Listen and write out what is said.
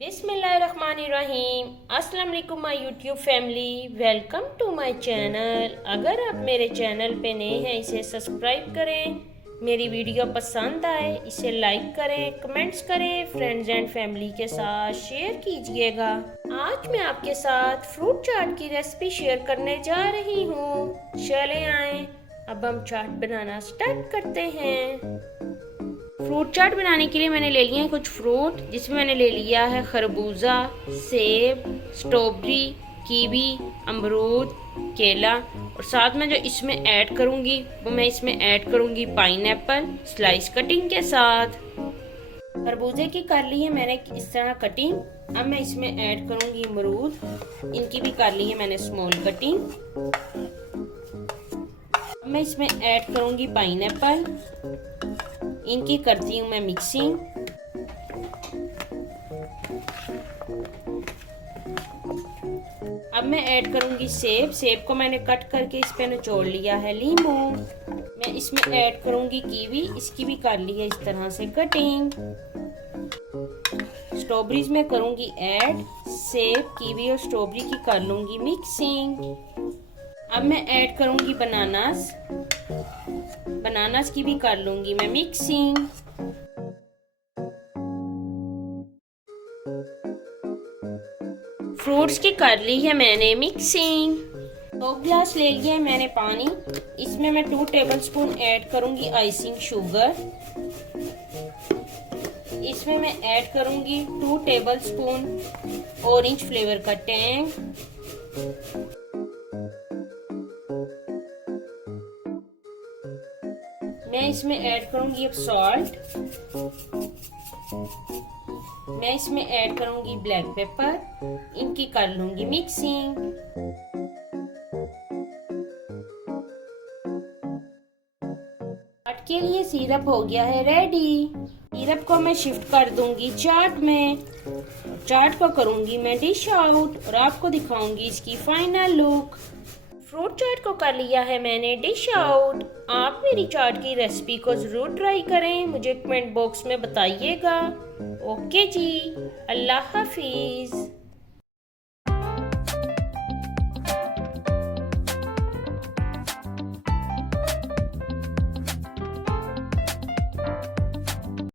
बिस्मिल्लाहिर्रहमानिर्रहीम। अस्सलाम वालेकुम my YouTube family, welcome to my channel. अगर आप मेरे चैनल पे नए हैं इसे सब्सक्राइब करें, मेरी वीडियो पसंद आए इसे लाइक करें, कमेंट्स करें, फ्रेंड्स एंड फैमिली के साथ शेयर कीजिएगा। आज मैं आपके साथ फ्रूट चाट की रेसिपी शेयर करने जा रही हूँ। चले आए अब हम चाट बनाना स्टार्ट करते हैं। फ्रूट चाट बनाने के लिए मैंने ले लिए हैं कुछ फ्रूट, जिसमें मैंने ले लिया है खरबूजा, सेब, स्ट्रॉबेरी, कीवी, अमरूद, केला और साथ में जो इसमें ऐड करूंगी वो मैं इसमें ऐड करूंगी पाइनएप्पल स्लाइस कटिंग के साथ। खरबूजे की कर ली है मैंने इस तरह कटिंग। अब मैं इसमें ऐड करूंगी अमरूद, इनकी भी कर ली है मैंने स्मॉल कटिंग। अब मैं इसमें ऐड करूंगी पाइनएप्पल, इनकी करती हूँ मैं मिक्सिंग। अब मैं ऐड करूंगी सेब, सेब को मैंने कट करके इस पे निचोड़ लिया है। लीमू मैं इसमें ऐड करूंगी, कीवी इसकी भी कर ली है इस तरह से कटिंग। स्ट्रॉबेरीज में करूंगी ऐड, सेब कीवी और स्ट्रॉबेरी की कर लूंगी मिक्सिंग। अब मैं ऐड करूंगी बनानास, बनानास की भी कर लूंगी मैं मिक्सिंग। फ्रूट्स की कर ली है मैंने मिक्सिंग। 2 गिलास ले लिया है मैंने पानी, इसमें मैं 2 टेबलस्पून ऐड करूंगी आइसिंग शुगर। इसमें मैं ऐड करूंगी 2 टेबलस्पून ऑरेंज फ्लेवर का टैंग। मैं इसमें ऐड करूंगी अब सॉल्ट। मैं इसमें ऐड करूंगी ब्लैक पेपर, इनकी कर लूंगी मिक्सिंग। चाट के लिए सिरप हो गया है रेडी। सिरप को मैं शिफ्ट कर दूंगी चाट में। चाट को करूंगी मैं डिश आउट और आपको दिखाऊंगी इसकी फाइनल लुक। फ्रूट चाट को कर लिया है मैंने डिश आउट। आप मेरी चाट की रेसिपी को ज़रूर ट्राई करें, मुझे कमेंट बॉक्स में बताइएगा। ओके जी, अल्लाह हाफिज़।